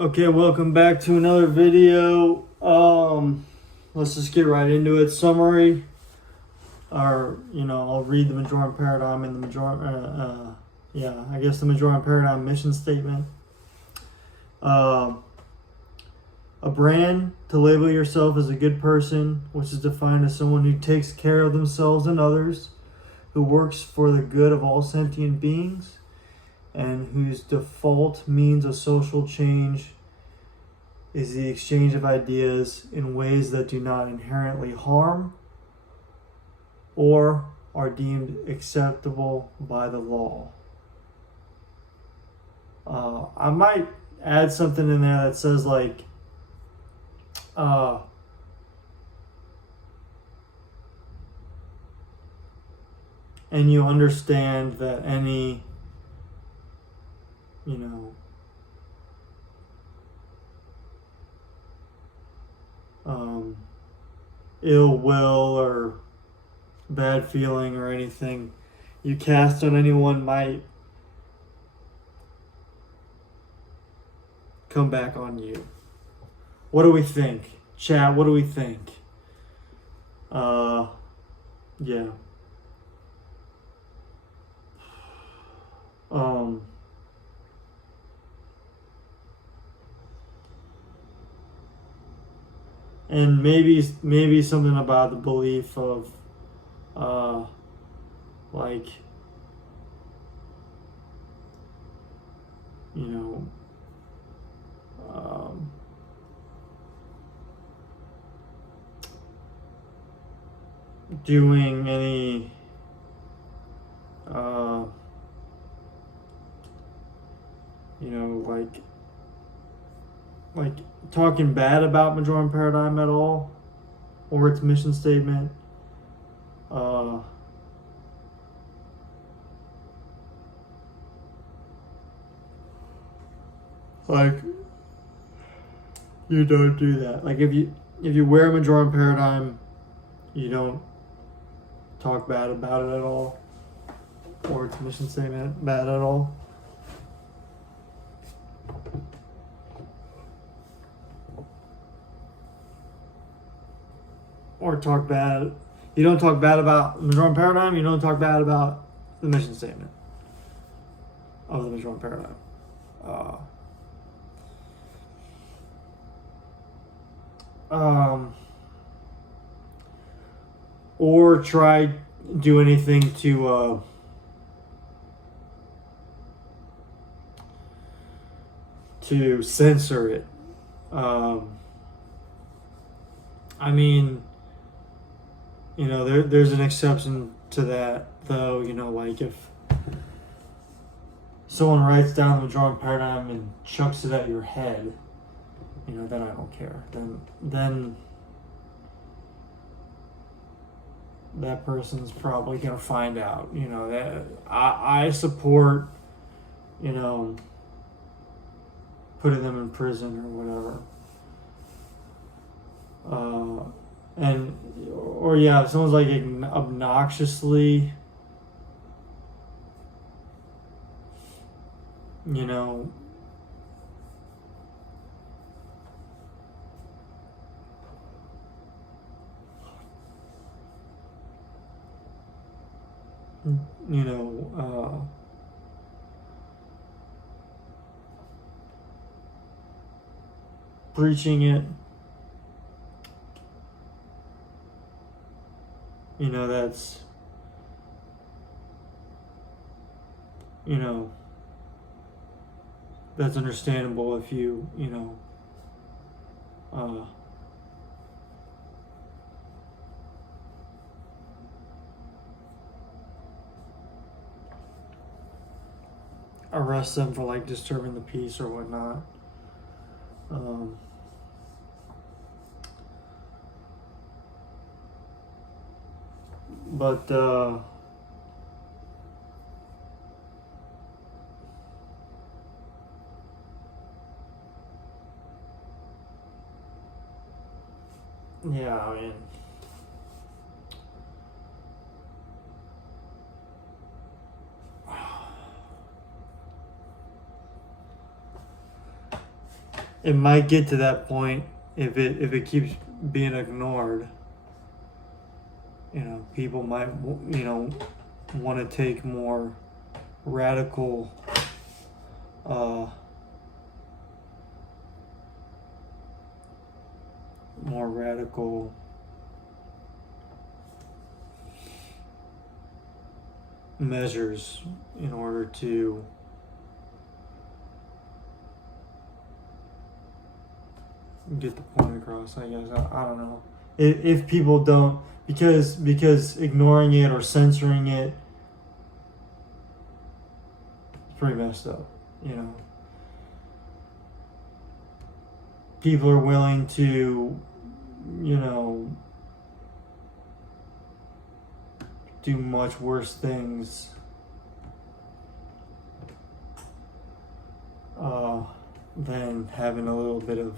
Okay, welcome back to another video. Let's just get right into it. Summary, or I'll read the Majorem paradigm and the Majorem. I guess the Majorem paradigm mission statement. A brand to label yourself as a good person, which is defined as someone who takes care of themselves and others, who works for the good of all sentient beings, and whose default means of social change is the exchange of ideas in ways that do not inherently harm or are deemed acceptable by the law. I might add something in there that says and you understand that any ill will or bad feeling or anything you cast on anyone might come back on you. What do we think? Chat, what do we think? Yeah. And maybe something about the belief of like doing any like talking bad about Majorem paradigm at all or its mission statement. Like you don't do that. Like if you wear a Majorem paradigm, you don't talk bad about it at all, or its mission statement bad at all. Or talk bad. You don't talk bad about the Majorem paradigm. You don't talk bad about the mission statement of the Majorem paradigm. Or try do anything to censor it. I mean, there's an exception to that, though. Like if someone writes down the Majorem paradigm and chucks it at your head, then I don't care. Then that person's probably gonna find out. That I support, putting them in prison or whatever. If someone's like obnoxiously, preaching it, that's that's understandable if you arrest them for like disturbing the peace or whatnot. But yeah, I mean, it might get to that point if it keeps being ignored. People might want to take more radical uh, measures in order to get the point across. I guess I don't know if people don't, because ignoring it or censoring it is pretty messed up. People are willing to do much worse things than having a little bit of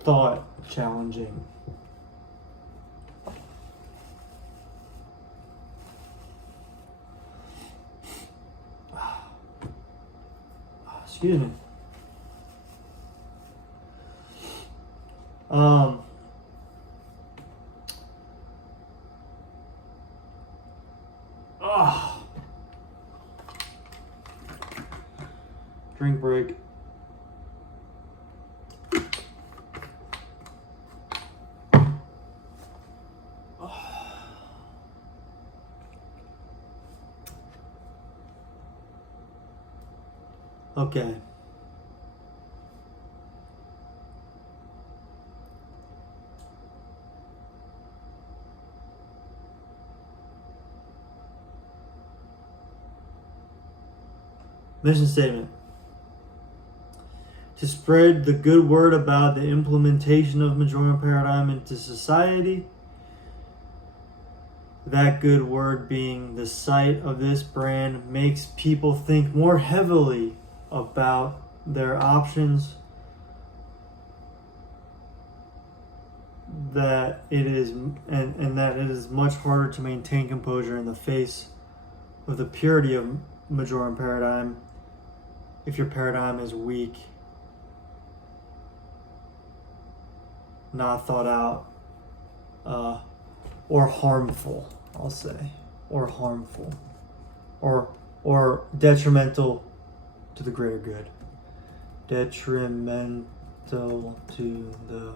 thought challenging. Excuse me. Drink break. Okay. Mission statement. To spread the good word about the implementation of Majorem paradigm into society. That good word being the sight of this brand makes people think more heavily about their options, that it is and that it is much harder to maintain composure in the face of the purity of Majorem paradigm if your paradigm is weak, not thought out, or harmful, I'll say, or harmful, or detrimental to the greater good. Detrimental to the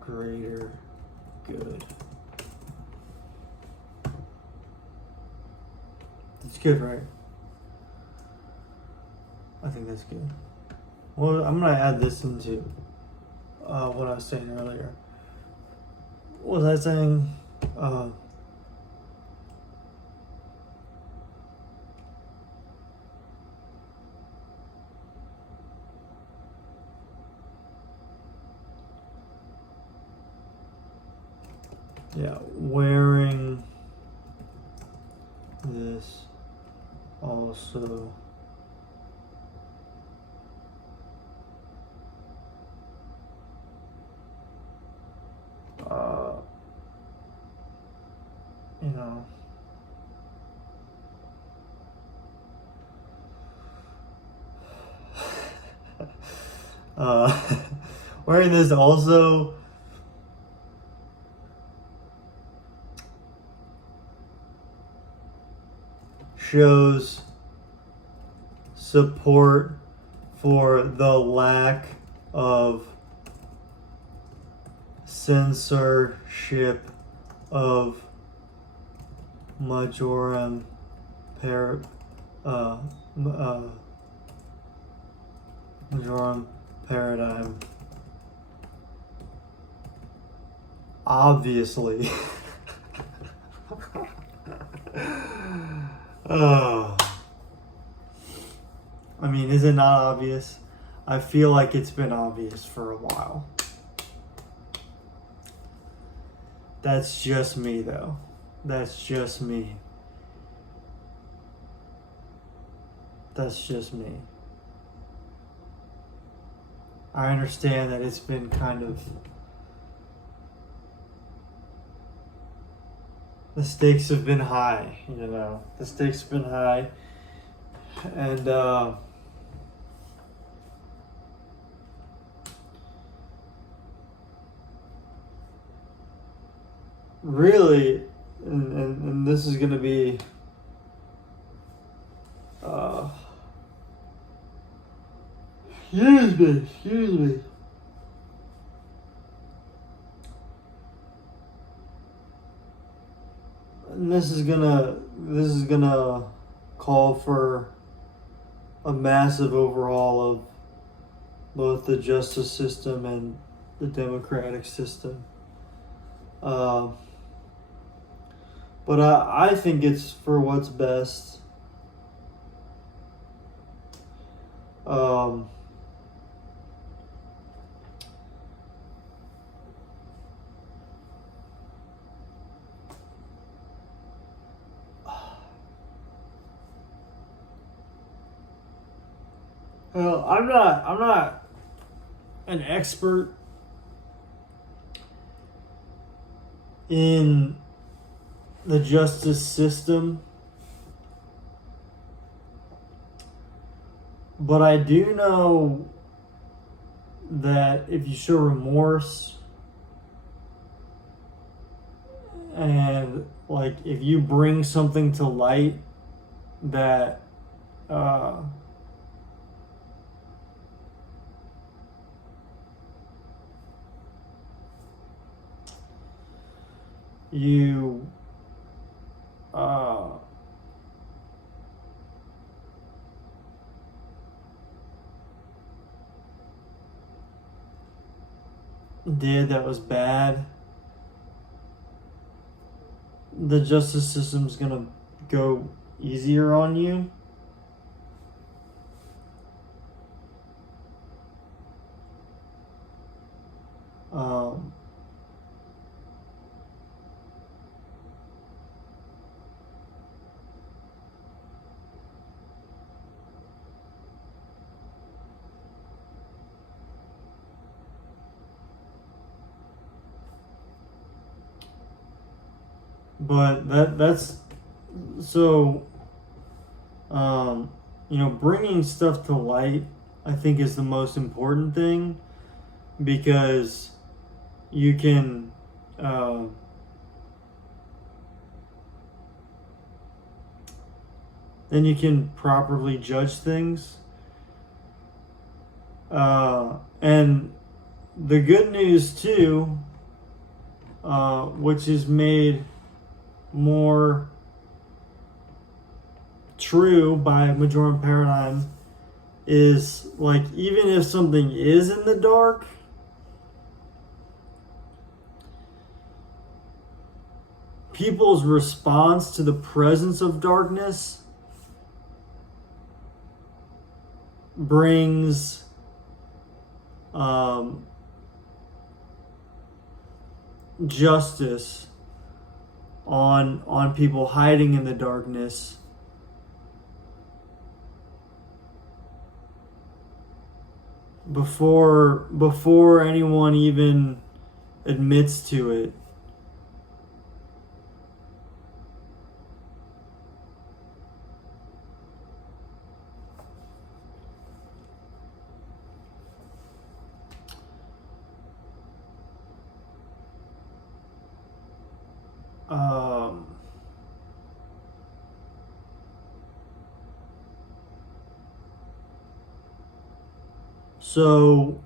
greater good. That's good, right? I think that's good. Well, I'm going to add this into what I was saying earlier. What was I saying? Yeah, wearing this also wearing this also shows support for the lack of censorship of Majorem Majorem paradigm. Obviously. I mean, is it not obvious? I feel like it's been obvious for a while. That's just me, though. That's just me. That's just me. I understand that it's been kind of, the stakes have been high, the stakes have been high, and really, and this is going to be excuse me. And this is gonna call for a massive overhaul of both the justice system and the democratic system. But I think it's for what's best. Well, I'm not an expert in the justice system, but I do know that if you show remorse and like if you bring something to light that you did that was bad, the justice system's gonna go easier on you. But that's so bringing stuff to light I think is the most important thing, because you can then you can properly judge things, and the good news too, which is made more true by Majorem paradigm, is like even if something is in the dark, people's response to the presence of darkness brings justice on people hiding in the darkness, before anyone even admits to it. So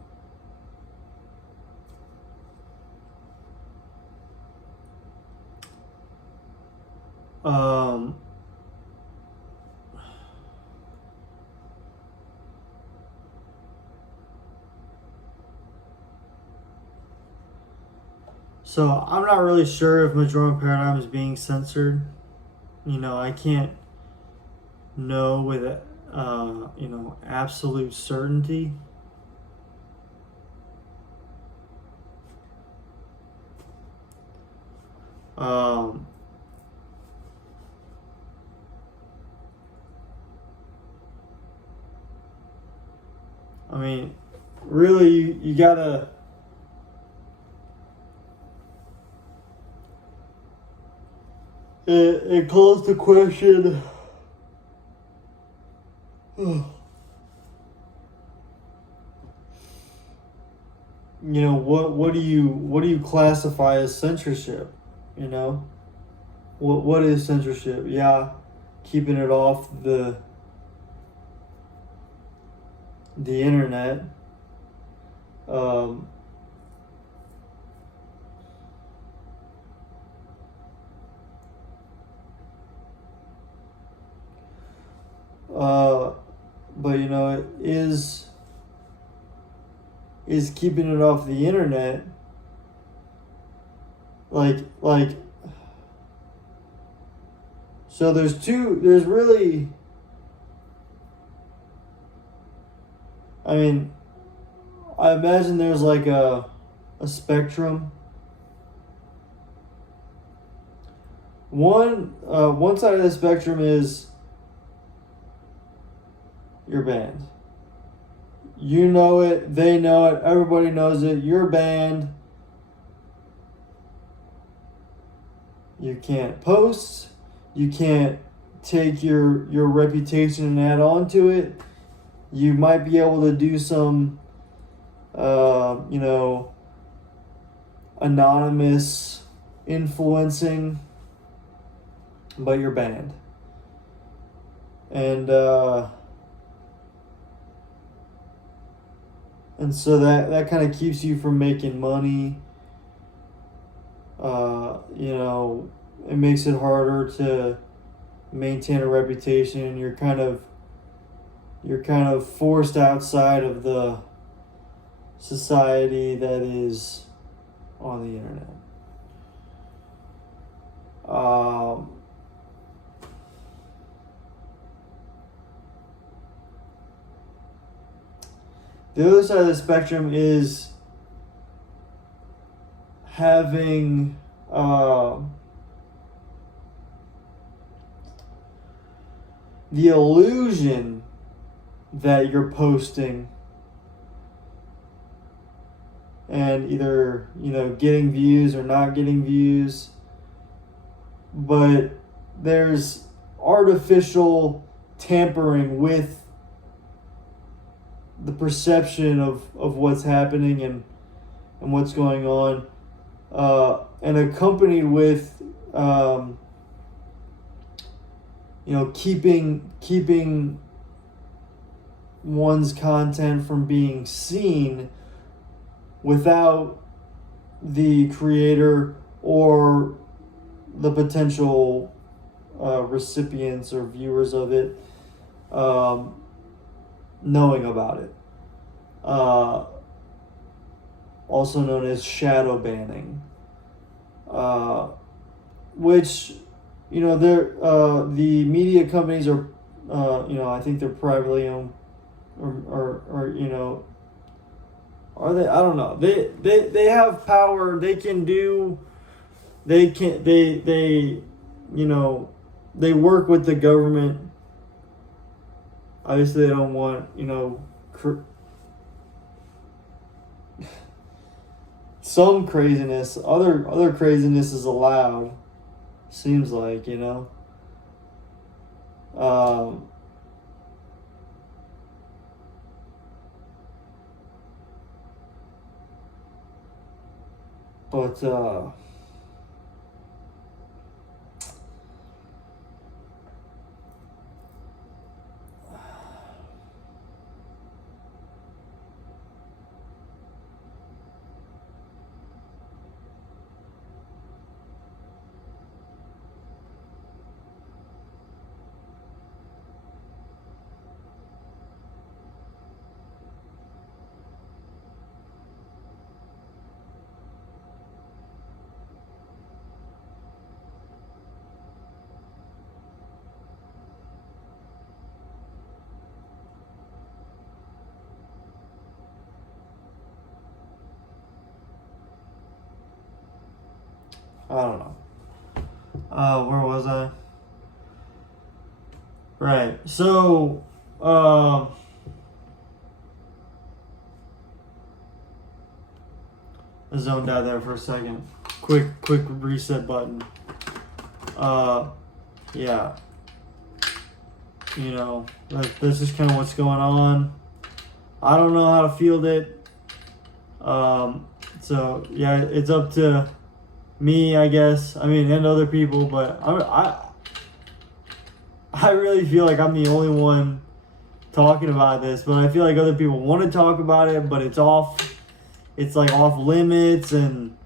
so I'm not really sure if Majorem paradigm is being censored. I can't know with absolute certainty. I mean, really you gotta it calls the question. You know, what do you classify as censorship? You know, what is censorship? Yeah, keeping it off the internet. Um, uh, but you know, it is keeping it off the internet. Like so there's really, I mean, I imagine there's like a spectrum. One side of the spectrum is you're banned. You know it, they know it, everybody knows it, you're banned. You can't post, you can't take your reputation and add on to it. You might be able to do some, you know, anonymous influencing, but you're banned. And so that kind of keeps you from making money. You know, it makes it harder to maintain a reputation. You're kind of forced outside of the society that is on the internet. The other side of the spectrum is having the illusion that you're posting and either, you know, getting views or not getting views, but there's artificial tampering with the perception of what's happening and what's going on, and accompanied with you know, keeping one's content from being seen without the creator or the potential recipients or viewers of it knowing about it. Also known as shadow banning, which, you know, the media companies are, you know, I think they're privately owned, or you know, are they? I don't know. They have power. They can do. They can they you know, they work with the government. Obviously, they don't want, you know, some craziness. Other craziness is allowed. Seems like, you know. But I don't know. Where was I? Right. So, I zoned out there for a second. Quick reset button. Yeah. You know, that's just kind of what's going on. I don't know how to field it. So yeah, it's up to me, I guess. I mean, and other people, but I really feel like I'm the only one talking about this, but I feel like other people want to talk about it, but it's like off limits, and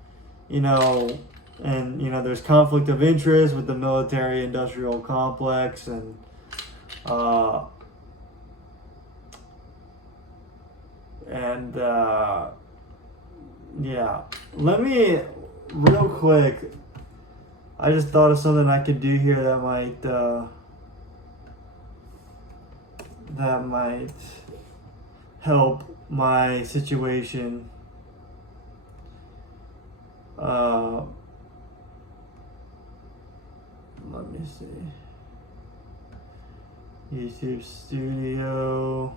there's conflict of interest with the military industrial complex, and yeah. Let me real quick. I just thought of something I could do here that might help my situation. Let me see. YouTube Studio.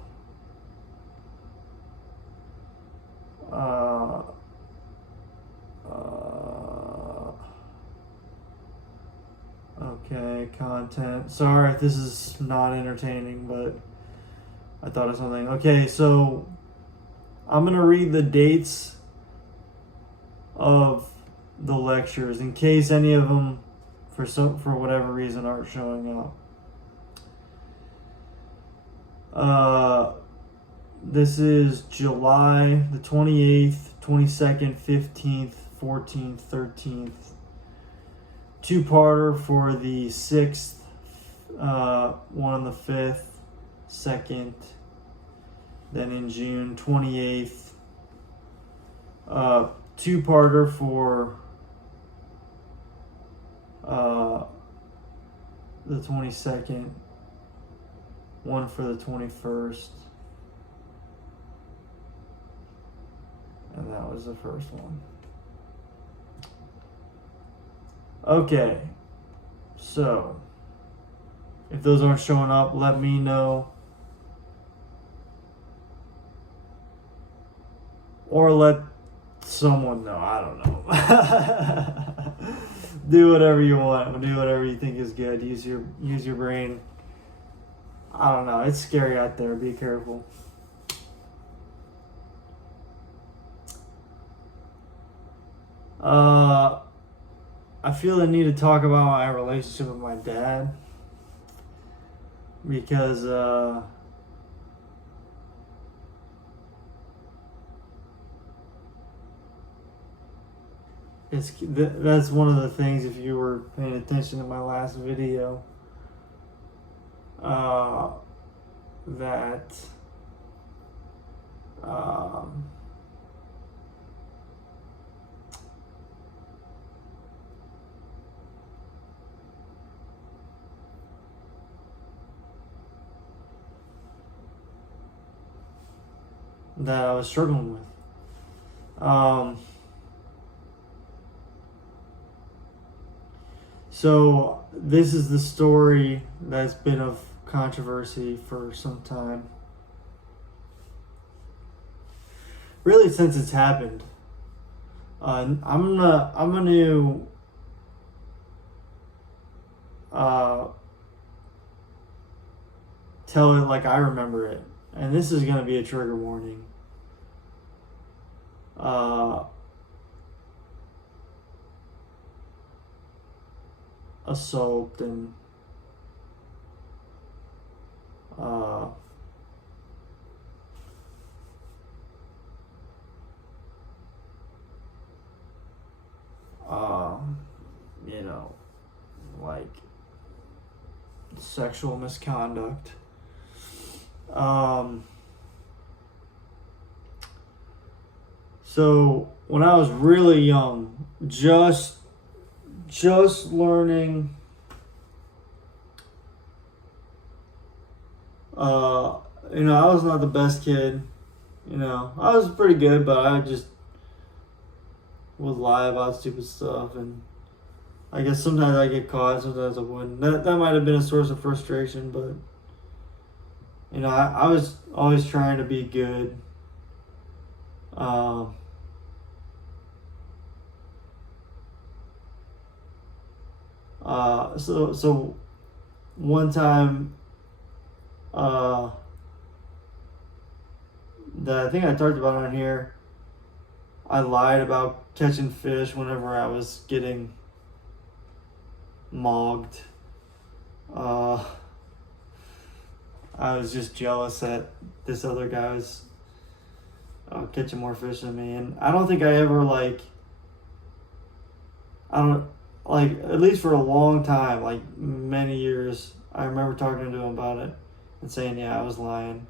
Okay, content. Sorry if this is not entertaining, but I thought of something. Okay, so I'm gonna read the dates of the lectures in case any of them, for whatever reason, aren't showing up. This is July the 28th, 22nd, 15th, 14th, 13th. Two-parter for the 6th, one on the 5th, 2nd, then in June 28th. Two-parter for the 22nd, one for the 21st, and that was the first one. Okay, so if those aren't showing up, let me know, or let someone know. I don't know. Do whatever you want. Do whatever you think is good. Use your brain. I don't know. It's scary out there. Be careful. I feel the need to talk about my relationship with my dad, because that's one of the things, if you were paying attention to my last video, that that I was struggling with. So this is the story that's been of controversy for some time. Really, since it's happened. I'm gonna tell it like I remember it, and this is gonna be a trigger warning. Assault and like sexual misconduct. So when I was really young, just learning, I was not the best kid. I was pretty good, but I just would lie about stupid stuff, and I guess sometimes I get caught, sometimes I wouldn't. That might have been a source of frustration, but I was always trying to be good. So one time, that I think I talked about on here, I lied about catching fish whenever I was getting mogged. I was just jealous that this other guy was catching more fish than me, and I don't think I ever at least for a long time, like many years, I remember talking to him about it and saying, yeah, I was lying.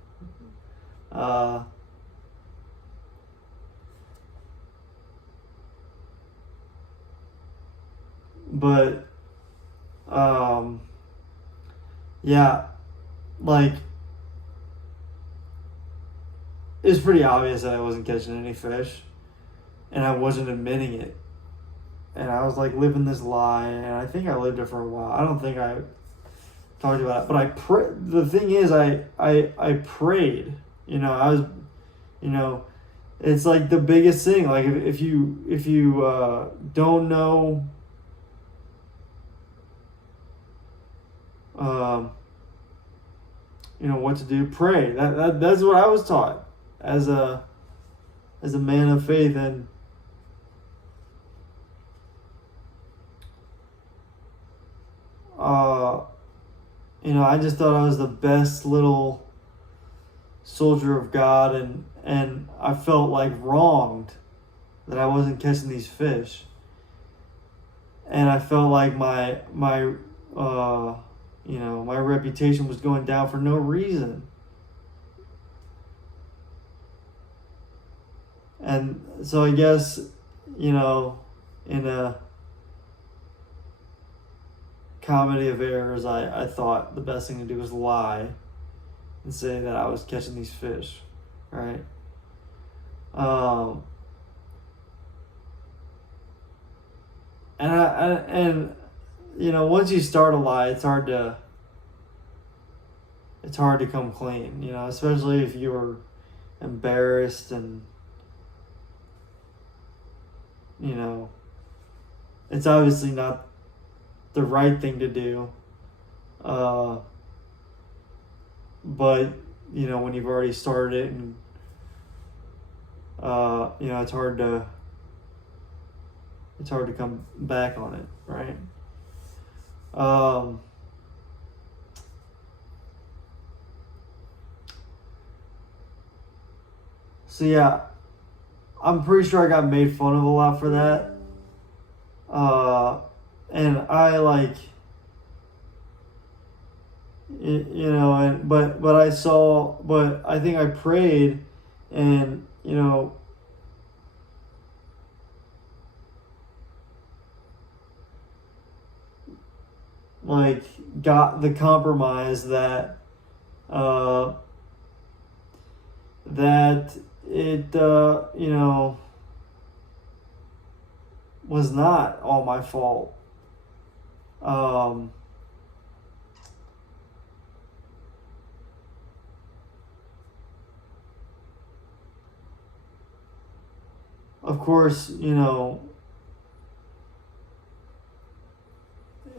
But yeah, like, it's pretty obvious that I wasn't catching any fish, and I wasn't admitting it. And I was like living this lie, and I think I lived it for a while. I don't think I talked about it, but the thing is, I prayed. I was, it's like the biggest thing. Like if you don't know, what to do, pray. That's what I was taught as a man of faith. And I just thought I was the best little soldier of God, and I felt like wronged that I wasn't catching these fish, and I felt like my reputation was going down for no reason. And so I guess, in a comedy of errors, I thought the best thing to do was lie and say that I was catching these fish, right? And once you start a lie, it's hard to come clean, especially if you're embarrassed and it's obviously not the right thing to do. But when you've already started it, and it's hard to come back on it, right? So yeah, I'm pretty sure I got made fun of a lot for that. And I but I think I prayed, and got the compromise that it was not all my fault. Of course,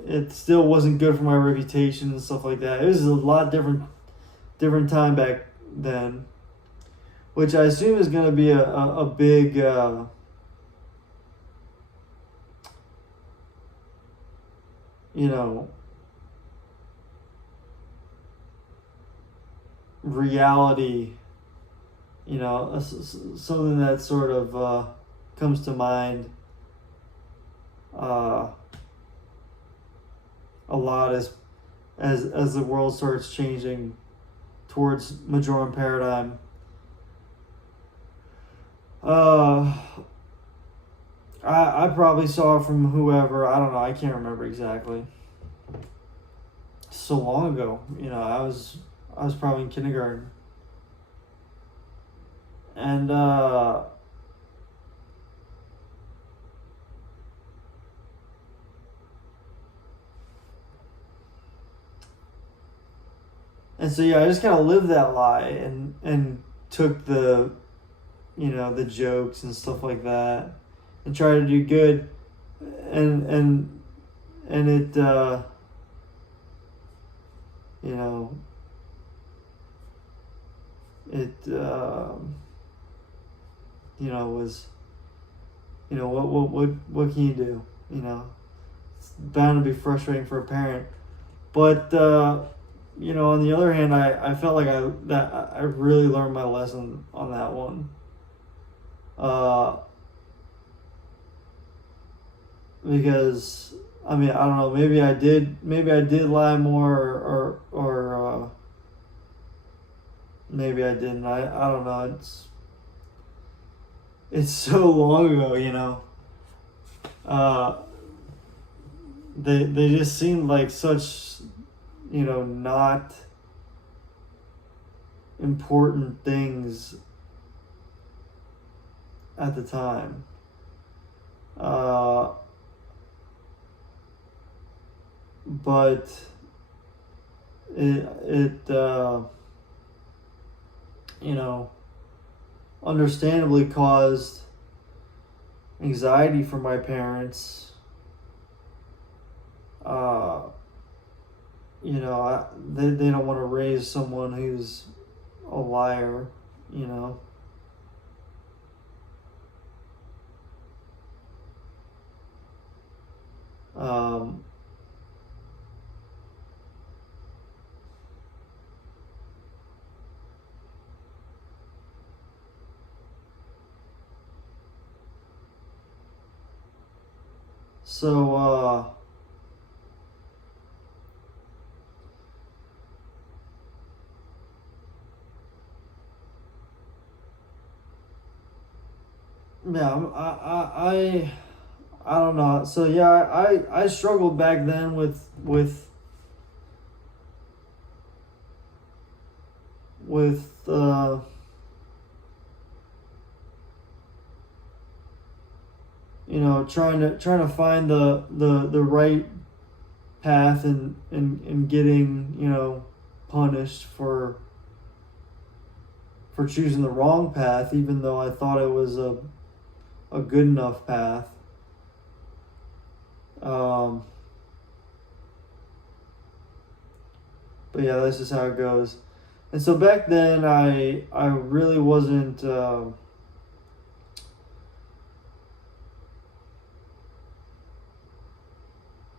it still wasn't good for my reputation and stuff like that. It was a lot different time back then, which I assume is going to be a big reality, something that sort of comes to mind a lot as the world starts changing towards Majorem paradigm. I probably saw it from whoever, I don't know, I can't remember exactly. So long ago, I was probably in kindergarten. And so yeah, I just kind of lived that lie and took the the jokes and stuff like that and tried to do good, and and it you know it was, what can you do? It's bound to be frustrating for a parent. But on the other hand, I felt like I really learned my lesson on that one. Because I mean, I don't know, maybe I did lie more, or maybe I didn't. I don't know. It's so long ago. Uh, they just seemed like such, not important things at the time. But it understandably caused anxiety for my parents. They don't want to raise someone who's a liar, you know. Um, so, yeah, I don't know. So yeah, I struggled back then with trying to find the right path, and getting punished for choosing the wrong path, even though I thought it was a good enough path. But yeah, that's just how it goes. And so back then, I really wasn't.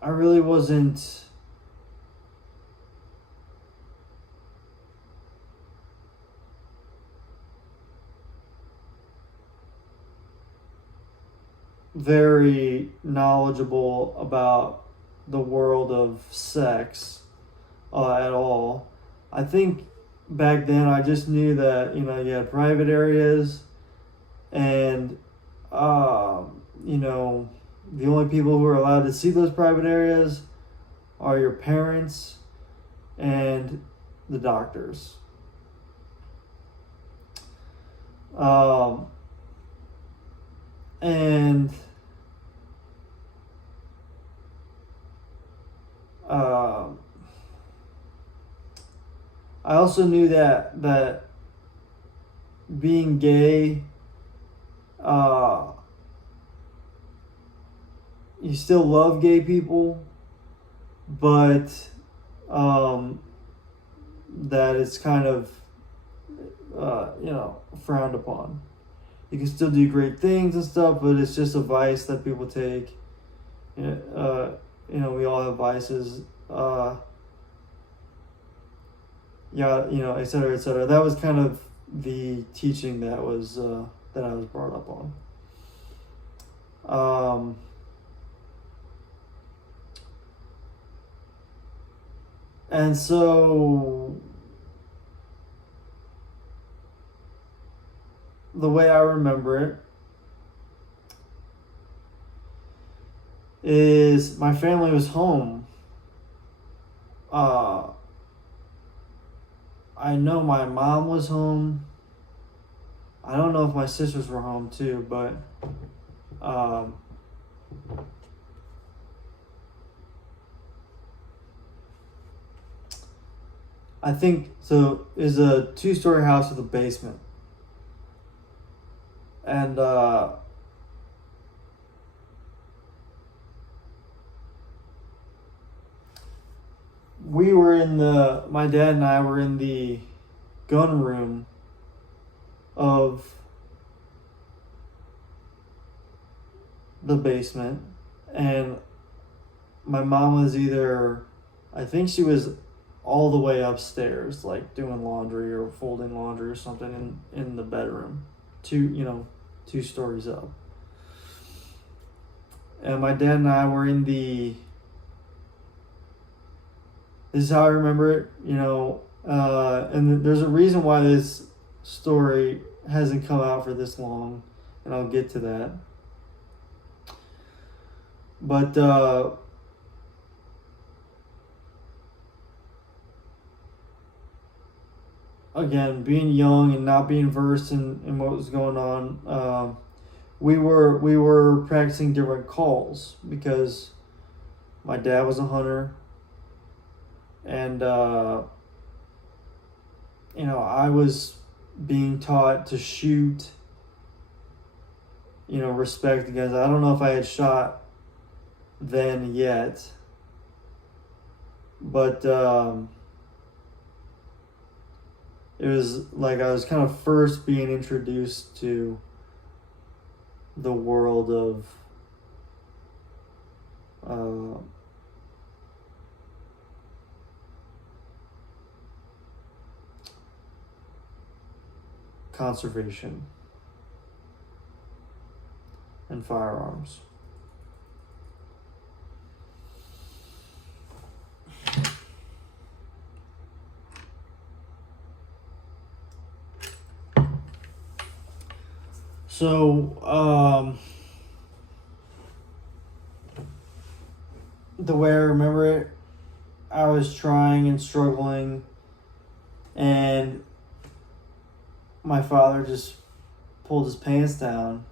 I really wasn't very knowledgeable about the world of sex at all. I think back then I just knew that you had private areas, and the only people who are allowed to see those private areas are your parents and the doctors. And I also knew that being gay, you still love gay people, but that it's kind of frowned upon. You can still do great things and stuff, but it's just a vice that people take. We all have vices. Et cetera, et cetera. That was kind of the teaching that was that I was brought up on. And so the way I remember it is my family was home. I know my mom was home. I don't know if my sisters were home too, but I think so. Is a 2-story house with a basement, and my dad and I were in the gun room of the basement, and my mom was I think she was all the way upstairs, like doing laundry or folding laundry or something in the bedroom, two stories up. And my dad and I were in this is how I remember it, and there's a reason why this story hasn't come out for this long, and I'll get to that. But again, being young and not being versed in what was going on, we were practicing different calls because my dad was a hunter, and I was being taught to shoot, respect the guns. I don't know if I had shot then yet, but it was like I was kind of first being introduced to the world of conservation and firearms. So, the way I remember it, I was trying and struggling, and my father just pulled his pants down,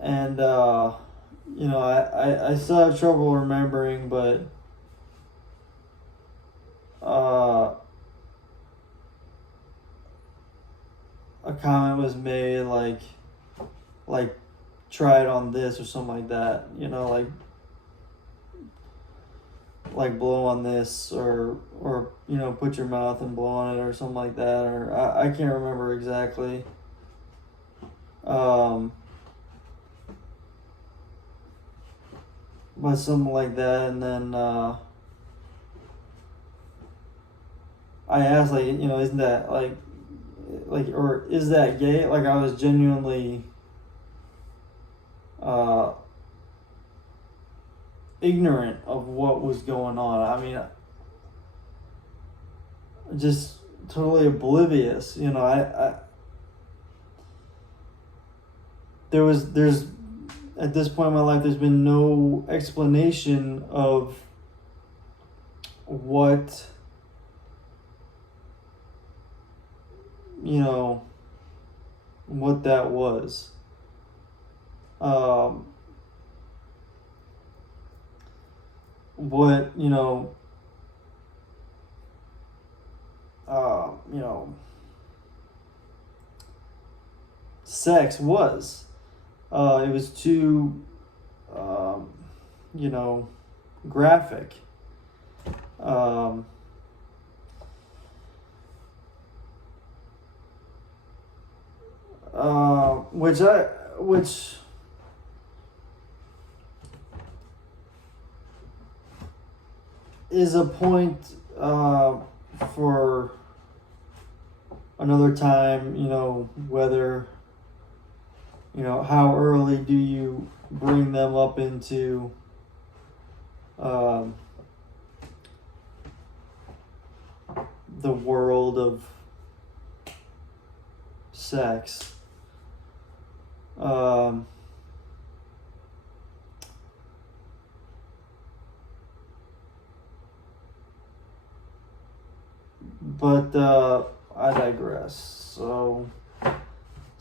and I still have trouble remembering, but a comment was made like try it on this or something like that, like blow on this or put your mouth and blow on it or something like that, or I can't remember exactly. But something like that, and then I asked, isn't that or is that gay? Like, I was genuinely ignorant of what was going on. I mean, just totally oblivious. There's at this point in my life, there's been no explanation of what what that was. What sex was. It was too graphic. Which is a point for another time, whether, how early do you bring them up into the world of sex. But I digress. So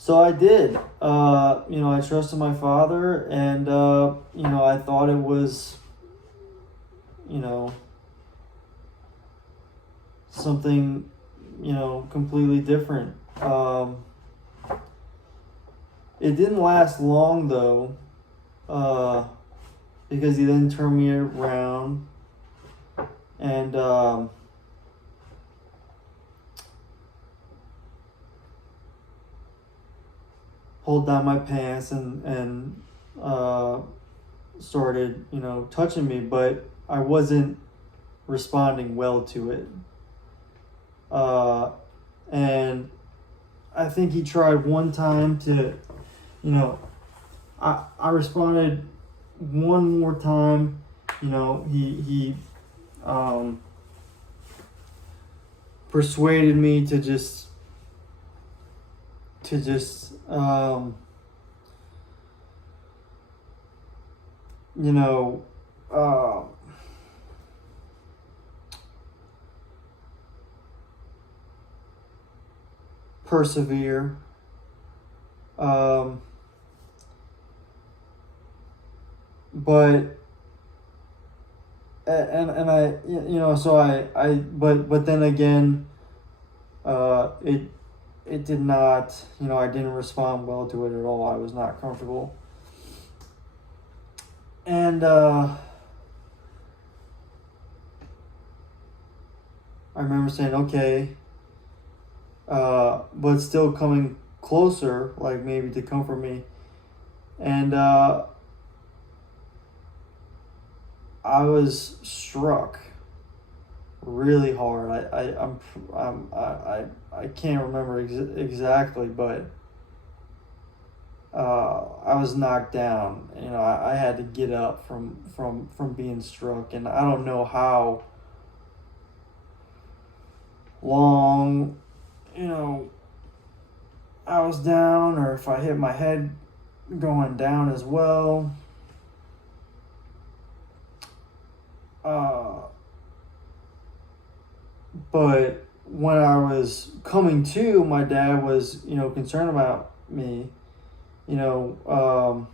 I did. I trusted my father, and I thought it was, something, completely different. It didn't last long though, because he then turned me around and pulled down my pants and started, touching me, but I wasn't responding well to it. And I think he tried one time to, I responded one more time. He persuaded me to just uh, persevere. But and I, so but then again, it did not, I didn't respond well to it at all. I was not comfortable. And I remember saying, okay, but still coming closer, like maybe to comfort me. And I was struck really hard. I can't remember exactly, but I was knocked down. I had to get up from being struck, and I don't know how long, I was down, or if I hit my head going down as well. But when I was coming to, my dad was, concerned about me, you know, um,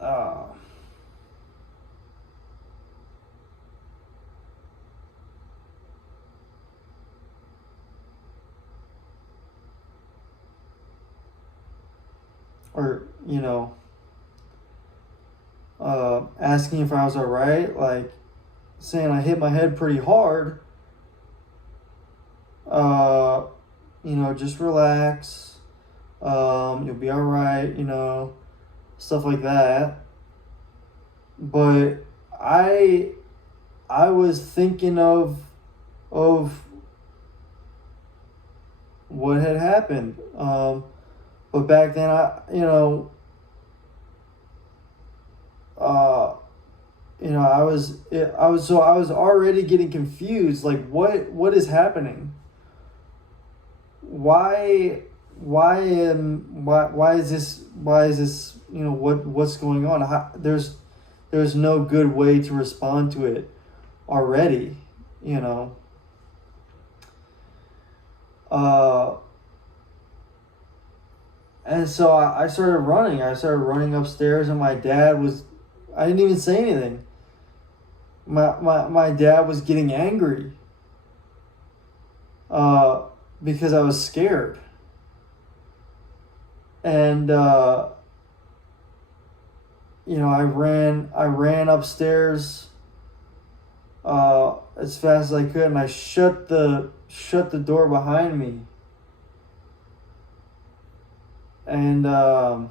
uh, or, asking if I was all right, like saying I hit my head pretty hard. Uh, just relax. You'll be all right. Stuff like that. But I was thinking of what had happened. But back then, uh, I was already getting confused. Like, what is happening? Why is this, what's going on? There's no good way to respond to it already, and so I started running. I started running upstairs, and my dad was, I didn't even say anything. My dad was getting angry because I was scared. And I ran upstairs as fast as I could, and I shut the door behind me. And uh,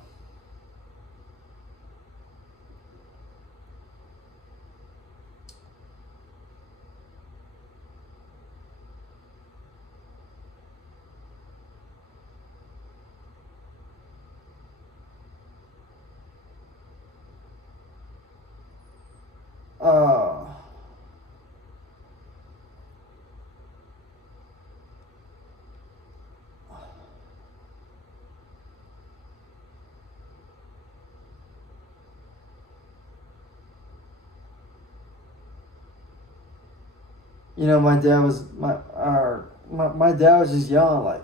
my dad was just yelling like,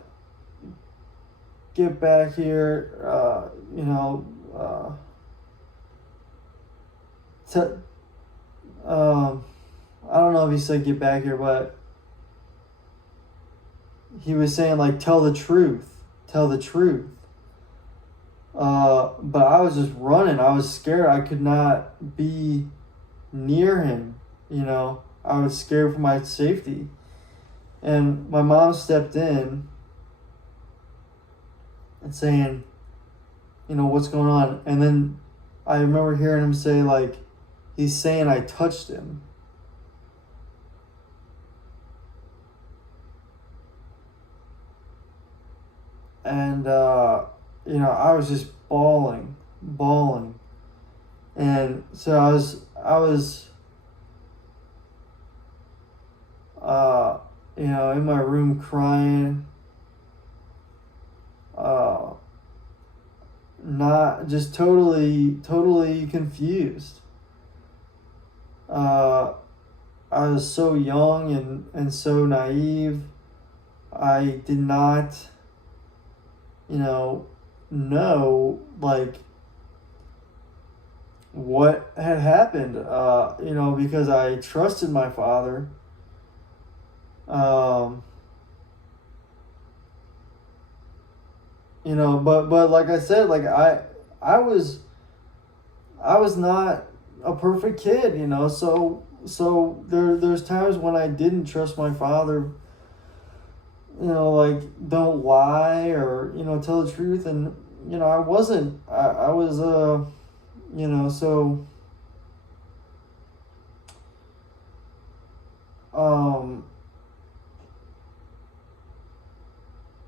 "Get back here!" To, I don't know if he said "get back here," but he was saying like, tell the truth, tell the truth. But I was just running. I was scared. I could not be near him. I was scared for my safety. And my mom stepped in and saying, what's going on? And then I remember hearing him say, like, he's saying I touched him. And, I was just bawling. And so I was, in my room crying, not just totally confused. I was so young and so naive. I did not, know like what had happened, because I trusted my father. But like I said, like I was not a perfect kid, so there's times when I didn't trust my father, like don't lie or, tell the truth. And, I wasn't, I was, so,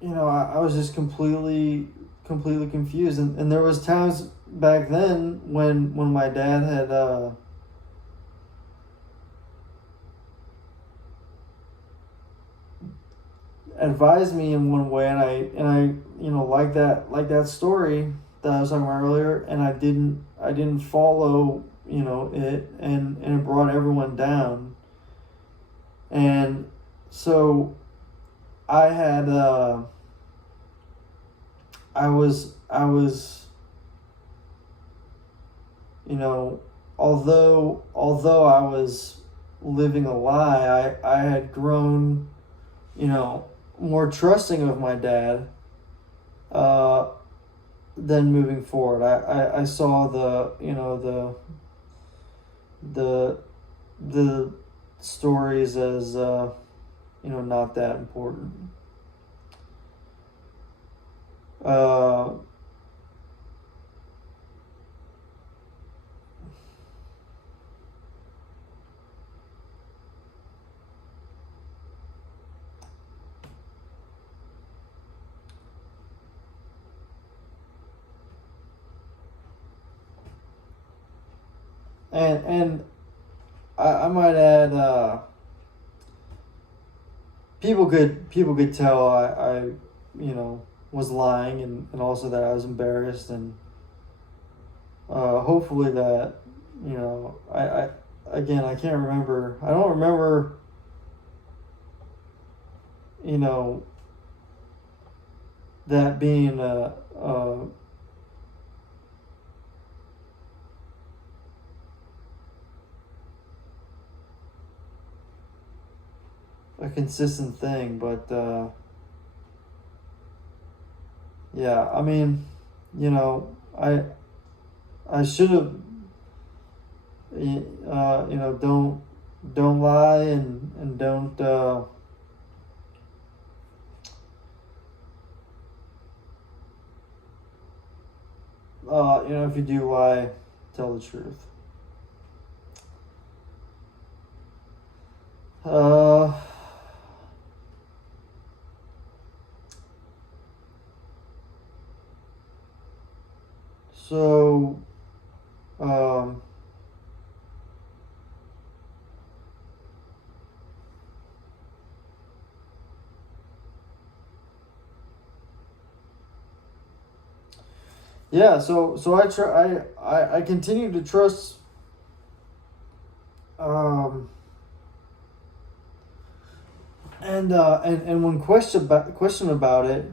I was just completely confused. And there was times back then when my dad had, advised me in one way, and I like that story that I was talking about earlier, and I didn't follow it, and it brought everyone down. And so I had I was although I was living a lie, I had grown more trusting of my dad, then moving forward. I saw the stories as not that important. And I might add, people could tell I was lying, and also that I was embarrassed, and hopefully that I again, I can't remember. I don't remember that being a consistent thing, but yeah, I mean, I should have, don't lie, and don't if you do lie, tell the truth. So, yeah, so I continue to trust, and when questioned about it,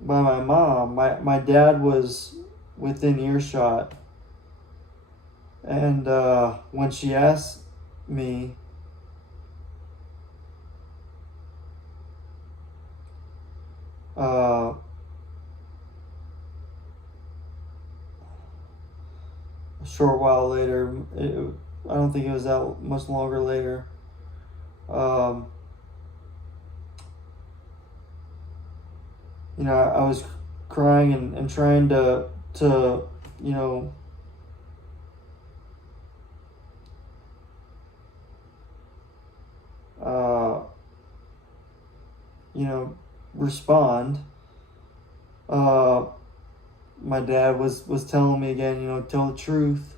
by my mom, my dad was within earshot, and when she asked me, uh, a short while later, I don't think it was that much longer later. Um, I was crying and trying to you know uh, respond. Uh, my dad was telling me again, tell the truth.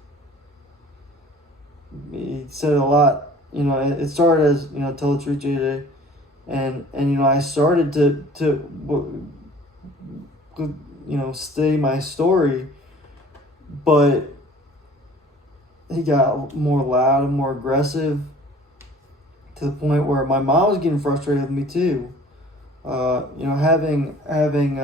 He said it a lot. It started as, tell the truth, JJ, and I started to stay my story, but he got more loud and more aggressive to the point where my mom was getting frustrated with me too. Having having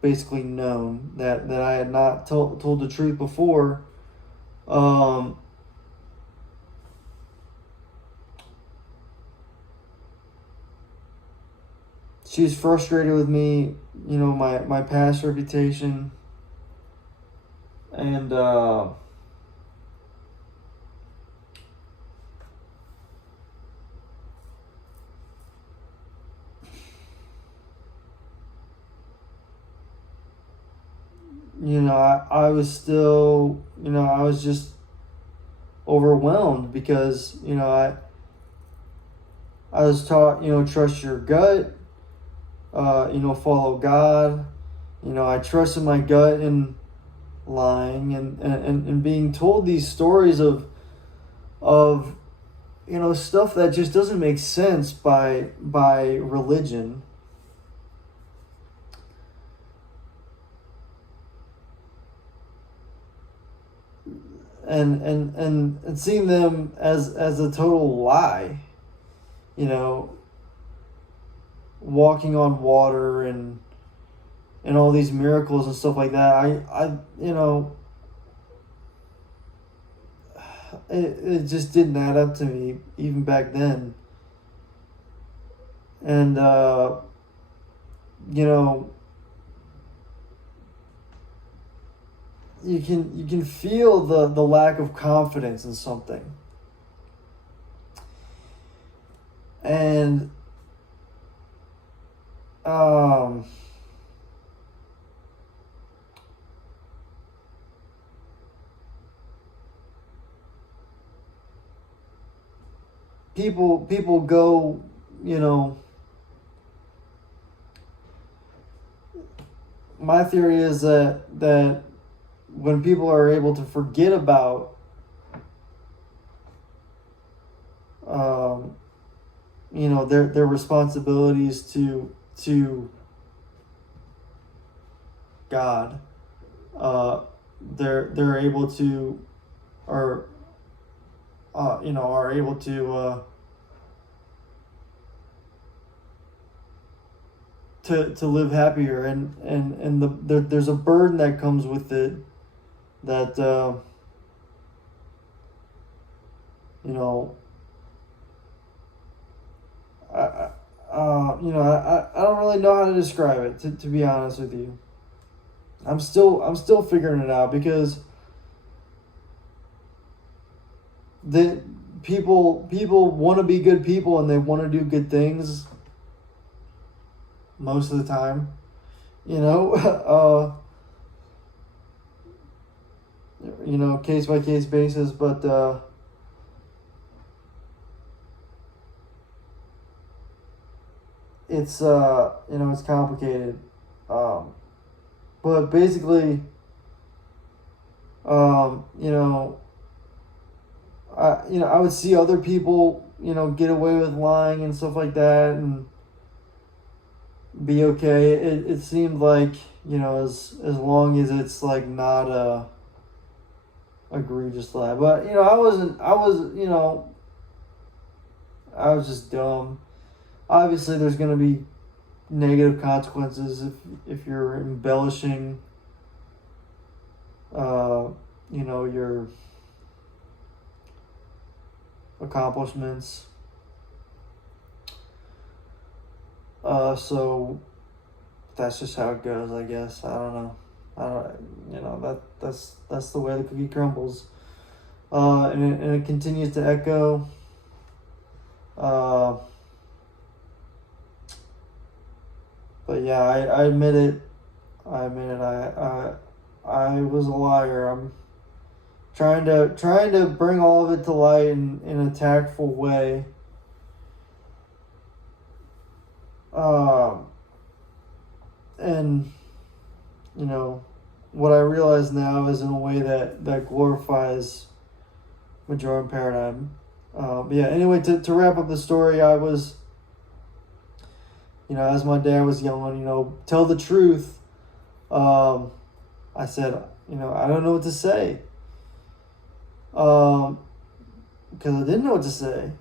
basically known that I had not told the truth before. She's frustrated with me, my past reputation, and I was still, I was just overwhelmed because, I was taught, trust your gut, follow God. I trusted my gut in lying and being told these stories of stuff that just doesn't make sense by religion. And seeing them as a total lie, walking on water and all these miracles and stuff like that. It just didn't add up to me even back then. And you can feel the lack of confidence in something. And people go, my theory is that when people are able to forget about their responsibilities to God, they're able to, or are able to live happier, and there's a burden that comes with it that I don't really know how to describe it, to be honest with you. I'm still figuring it out, because the people want to be good people and they want to do good things most of the time, case by case basis, but it's it's complicated, but basically, I would see other people get away with lying and stuff like that and be okay. It seemed like as long as it's like not a egregious lie, but I was just dumb. Obviously, there's going to be negative consequences if you're embellishing your accomplishments. So that's just how it goes, I guess. I don't know. I don't, that's the way the cookie crumbles. And it continues to echo. But yeah, I admit it. I was a liar. I'm trying to bring all of it to light in a tactful way. And what I realize now is in a way that glorifies Majorem paradigm. But yeah, anyway, to wrap up the story, I was, as my dad was yelling, tell the truth. I said, I don't know what to say. Because I didn't know what to say.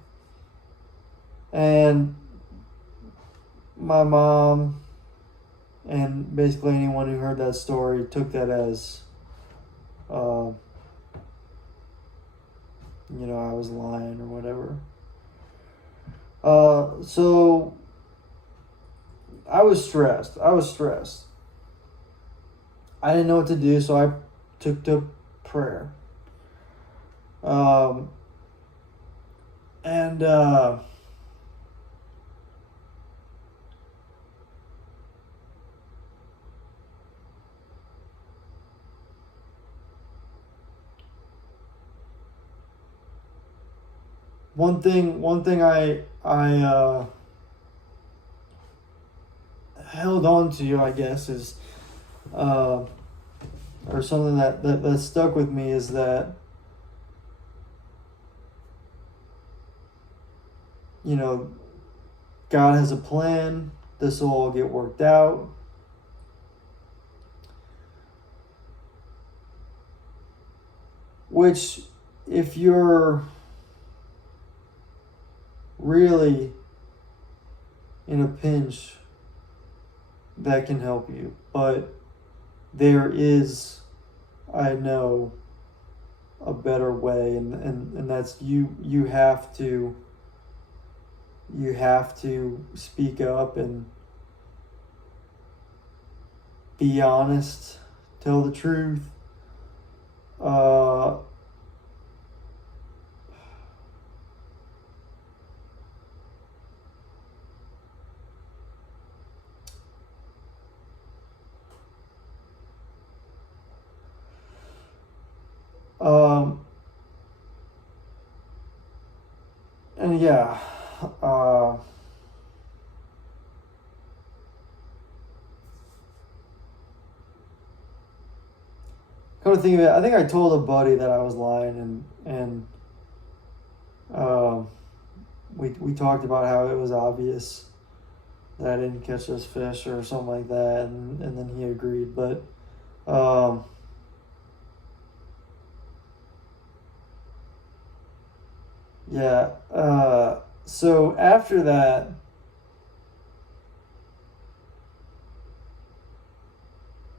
And my mom and basically anyone who heard that story took that as, I was lying or whatever. So I was stressed. I didn't know what to do, so I took to prayer. And one thing I held on to, I guess, is or something that stuck with me is that God has a plan. This will all get worked out. Which, if you're really in a pinch, that can help you. But there is, I know, a better way, and that's you have to speak up and be honest, tell the truth. And yeah, come to think of it, I think I told a buddy that I was lying, and we talked about how it was obvious that I didn't catch those fish or something like that, and then he agreed. But yeah, so after that,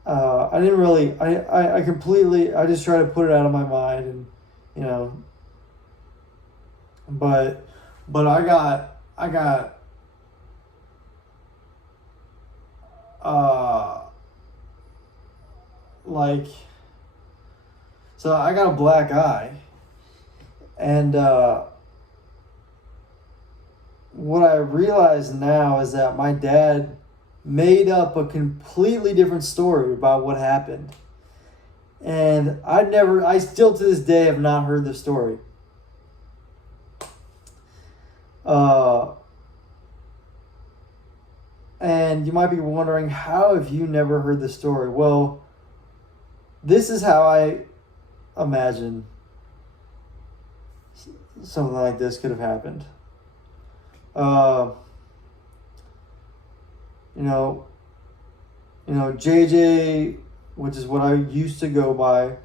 I didn't really, I completely, I just tried to put it out of my mind, and but I got like, so I got a black eye, and what I realize now is that my dad made up a completely different story about what happened. And I still to this day have not heard the story. And you might be wondering, how have you never heard the story? Well, this is how I imagine something like this could have happened. JJ, which is what I used to go by,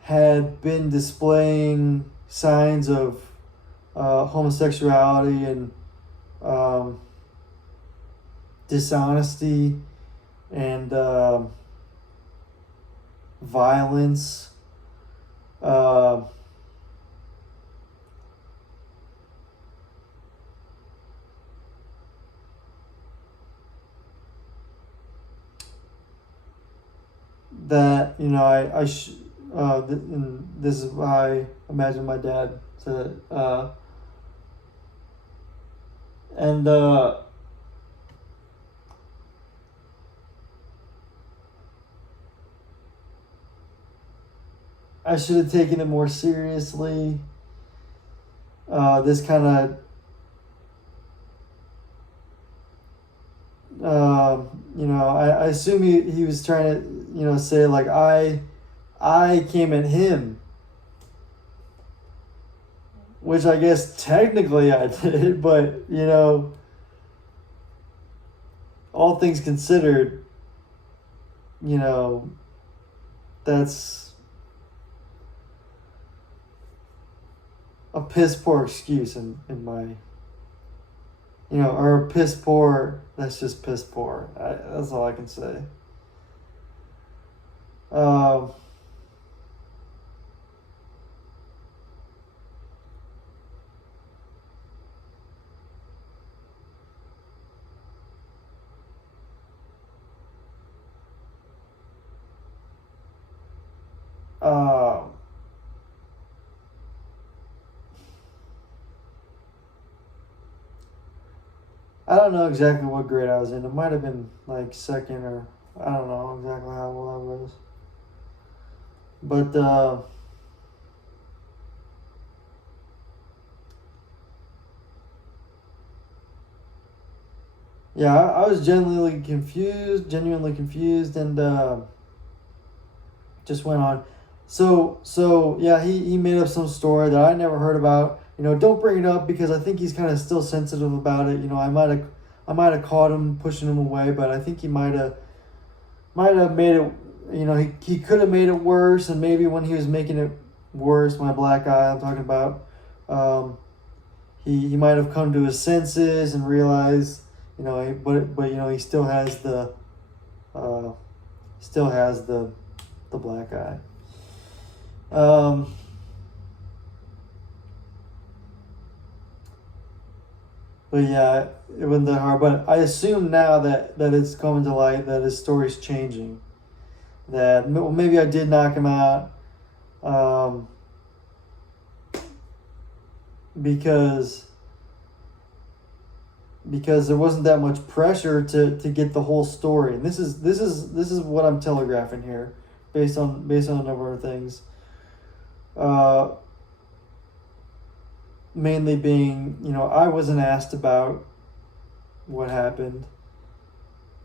had been displaying signs of homosexuality and dishonesty, and violence. Uh, that and this is how I imagine my dad said it. And I should have taken it more seriously. This kind of, I assume he was trying to, say like I came at him, which I guess technically I did, but all things considered, that's a piss poor excuse in my, or piss poor, that's just piss poor. That's all I can say. I don't know exactly what grade I was in. It might have been like second, or I don't know exactly how old I was. But yeah, I was genuinely confused, and just went on. So yeah, he made up some story that I never heard about. Don't bring it up because I think he's kind of still sensitive about it. I might have caught him pushing him away, but I think he might have made it. He could have made it worse, and maybe when he was making it worse, my black eye I'm talking about, he might have come to his senses and realized, but he still has the black eye. But yeah, it wasn't that hard. But I assume now that it's coming to light that his story's changing. That maybe I did knock him out, because there wasn't that much pressure to get the whole story. And this is what I'm telegraphing here, based on a number of things. Mainly being, I wasn't asked about what happened.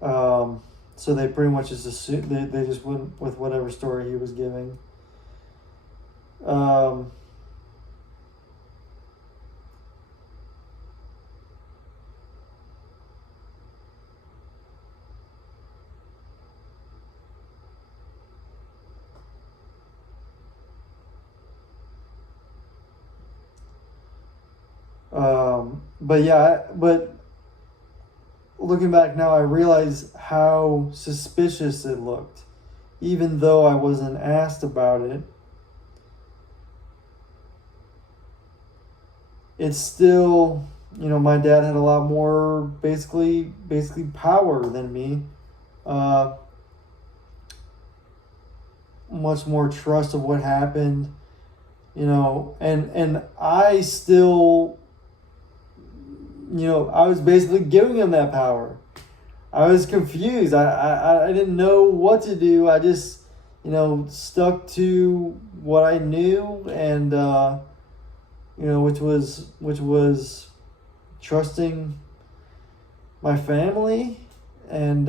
So they pretty much just assumed, they just went with whatever story he was giving. But looking back now, I realize how suspicious it looked, even though I wasn't asked about it. It's still, my dad had a lot more basically power than me. Much more trust of what happened, and I still, I was basically giving him that power. I was confused. I didn't know what to do. I just, stuck to what I knew, and which was trusting my family, and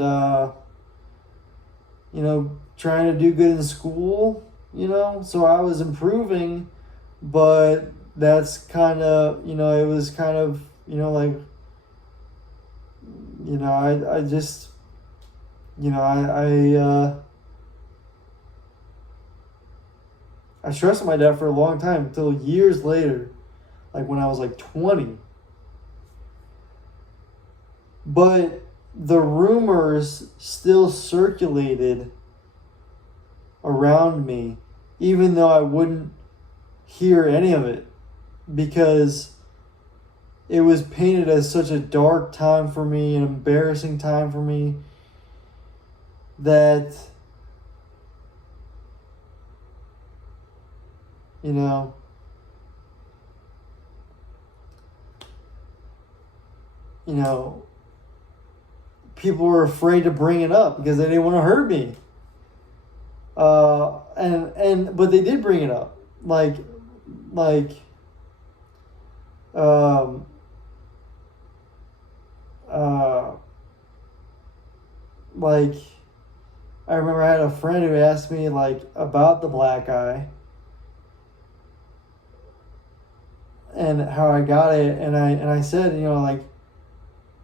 trying to do good in school. So I was improving, but that's kind of, it was kind of, like, I just, I trusted my dad for a long time until years later, like when I was like 20. But the rumors still circulated around me, even though I wouldn't hear any of it, because it was painted as such a dark time for me, an embarrassing time for me, that, you know, people were afraid to bring it up because they didn't want to hurt me. But they did bring it up, like, um, like, I remember I had a friend who asked me like about the black eye and how I got it, and I said, like,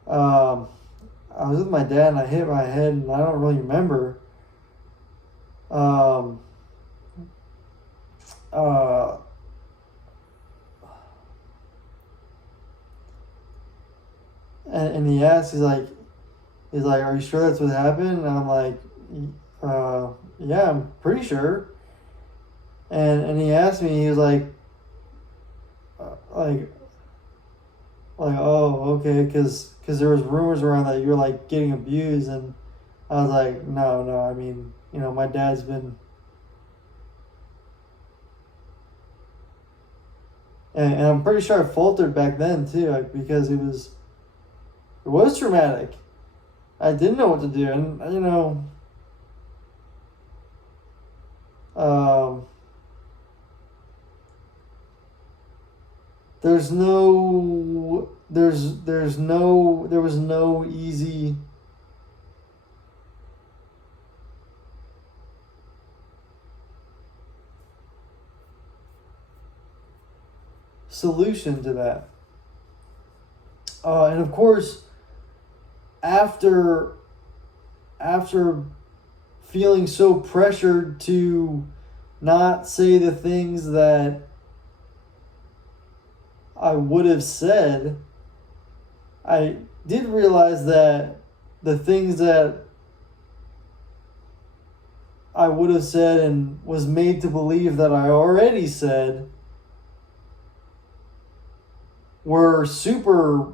I was with my dad and I hit my head and I don't really remember. Um, uh, and he asked, he's like, are you sure that's what happened? And I'm like, yeah, I'm pretty sure. And he asked me, he was like, oh, okay, because there was rumors around that you were like getting abused, and I was like, no, I mean, my dad's been, and I'm pretty sure I faltered back then too, like, because it was traumatic. I didn't know what to do, and there was no easy solution to that. And of course, after feeling so pressured to not say the things that I would have said, I did realize that the things that I would have said and was made to believe that I already said were super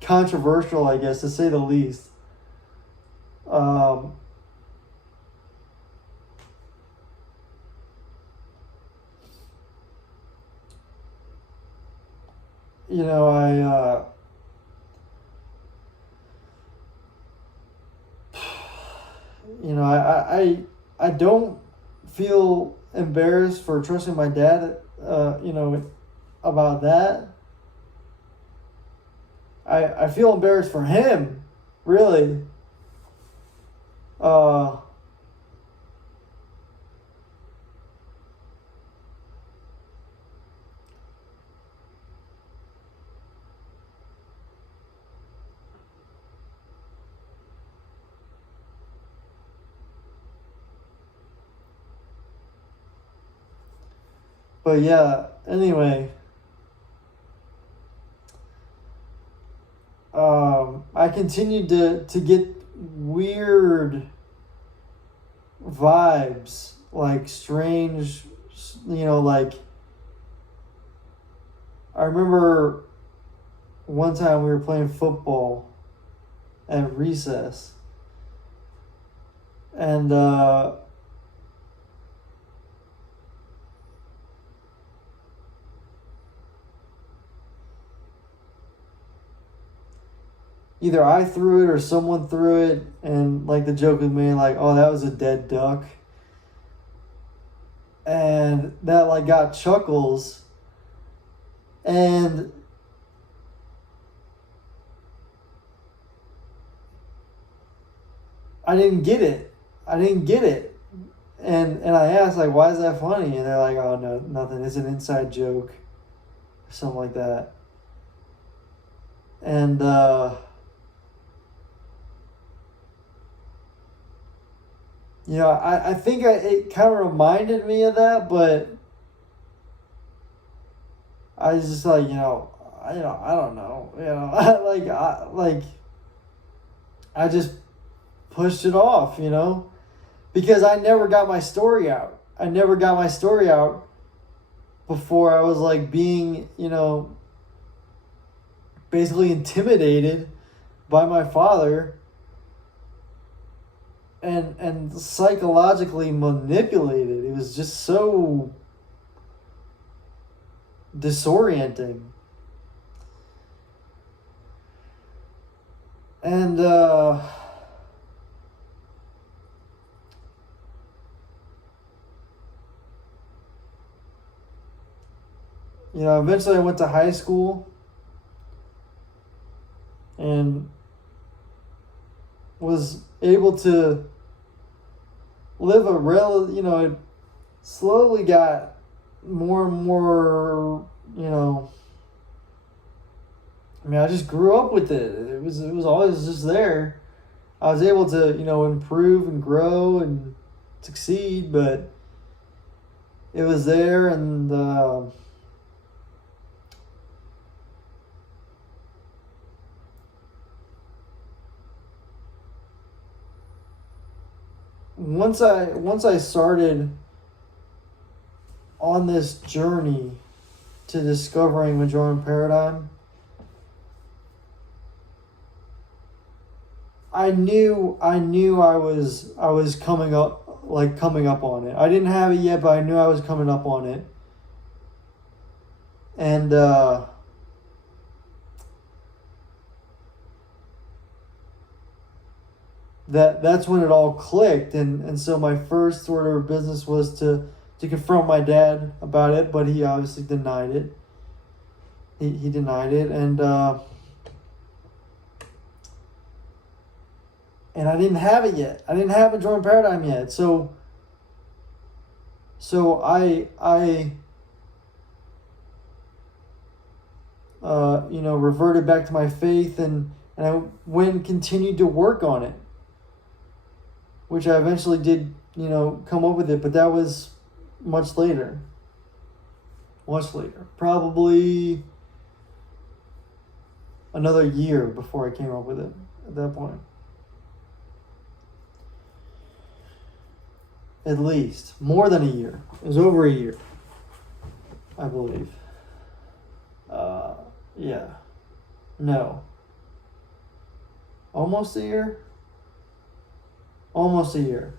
controversial, I guess, to say the least. I don't feel embarrassed for trusting my dad, about that. I feel embarrassed for him, really. But yeah, anyway, I continued to get weird vibes, like strange, like, I remember one time we were playing football at recess, and either I threw it or someone threw it, and like the joke was made, like, oh, that was a dead duck, and that like got chuckles, and I didn't get it. And I asked, like, why is that funny? And they're like, oh, no, nothing. It's an inside joke, or something like that. And I think it kind of reminded me of that, but I was just like, I don't know, I just pushed it off, you know, because I never got my story out. I never got my story out before I was like being, you know, basically intimidated by my father and psychologically manipulated. It was just so disorienting. And you know, eventually I went to high school and was able to live a you know, it slowly got more and more, you know, I mean, I just grew up with it. It was always just there. I was able to, you know, improve and grow and succeed, but it was there. And once I started on this journey to discovering Majorem paradigm, I knew I was coming up on it. I didn't have it yet, but I knew I was coming up on it. And that's when it all clicked. And so my first order of business was to confront my dad about it, but he obviously denied it. He denied it, and I didn't have it yet. I didn't have a Majorem paradigm yet. So I you know, reverted back to my faith, and I went and continued to work on it, which I eventually did, you know, come up with it, but that was much later. Probably another year before I came up with it at that point. At least. More than a year. It was over a year, I believe. Yeah. No. Almost a year? Almost a year.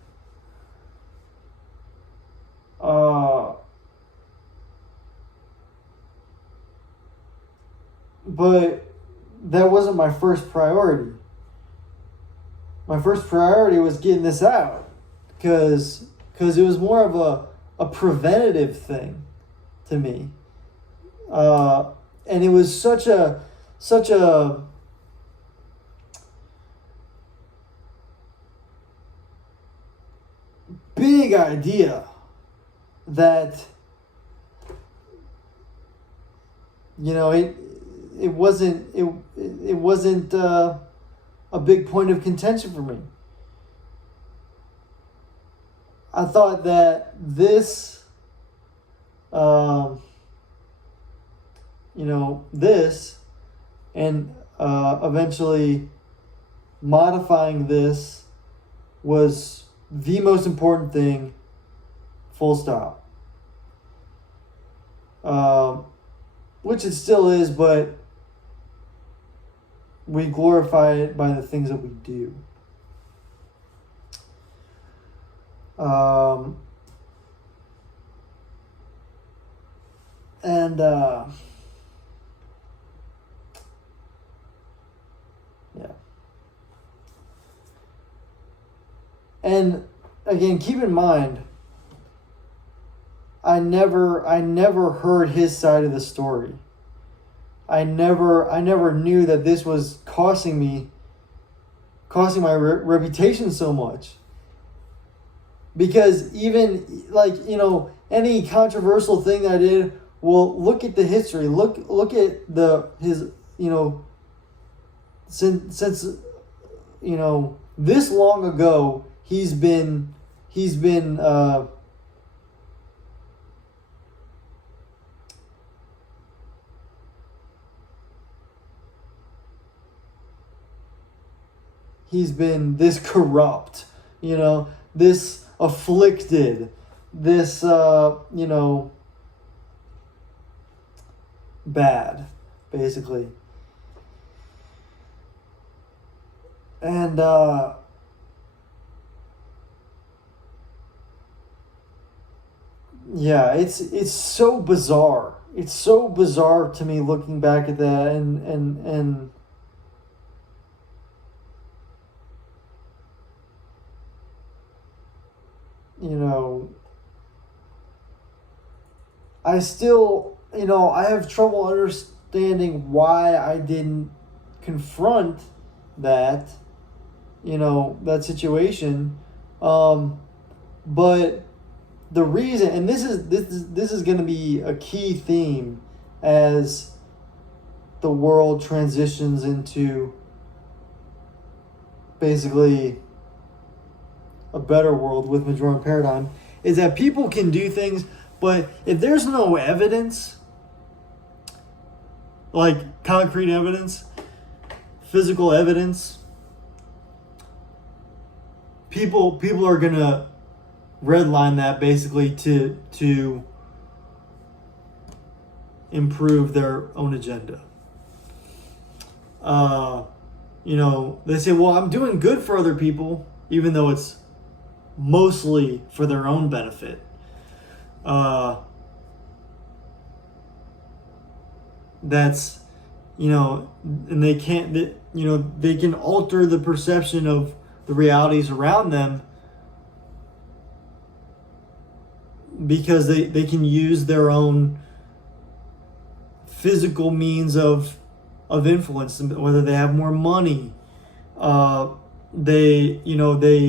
But that wasn't my first priority. My first priority was getting this out, because it was more of a preventative thing to me. And it was such a big idea that, you know, it wasn't a big point of contention for me. I thought that this, you know, this, and eventually modifying this was the most important thing, full stop. Which it still is, but we glorify it by the things that we do. And yeah. And again, keep in mind, I never heard his side of the story. I never knew that this was costing my reputation so much. Because even, like, you know, any controversial thing that I did, well, look at the history. Look at his, you know, since you know, this long ago, he's been he's been this corrupt, this afflicted, this, bad, basically. And, yeah, it's so bizarre. It's so bizarre to me looking back at that and I still, I have trouble understanding why I didn't confront that, that situation. But the reason, and this is going to be a key theme as the world transitions into basically a better world with Majorem paradigm, is that people can do things, but if there's no evidence, like concrete evidence, physical evidence, people are gonna redline that basically to improve their own agenda. They say, well, I'm doing good for other people, even though it's mostly for their own benefit. That's, and they can't, they can alter the perception of the realities around them because they can use their own physical means of influence, whether they have more money, they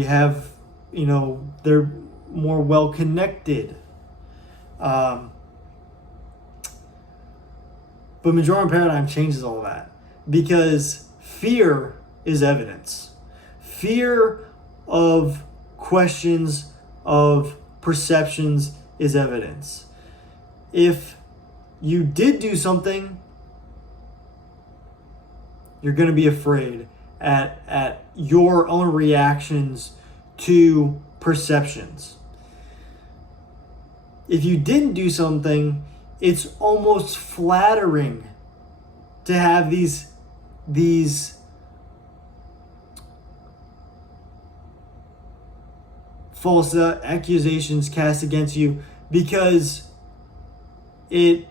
have, they're more well connected. But Majorem paradigm changes all that, because fear is evidence. Fear of questions, of perceptions is evidence. If you did do something, you're going to be afraid at your own reactions to perceptions. If you didn't do something, it's almost flattering to have these false accusations cast against you, because it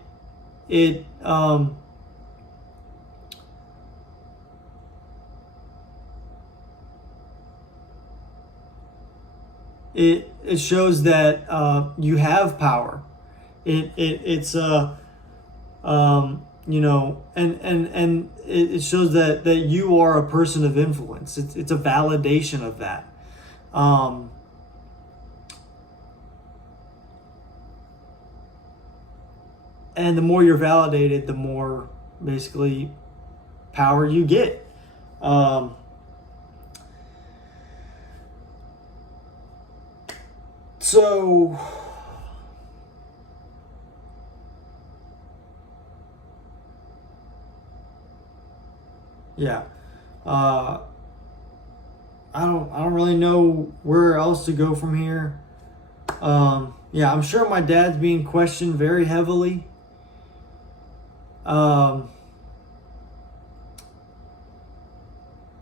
shows that you have power. It's and it shows that you are a person of influence. It's a validation of that. And the more you're validated, the more basically power you get. So yeah, I don't really know where else to go from here. Yeah, I'm sure my dad's being questioned very heavily.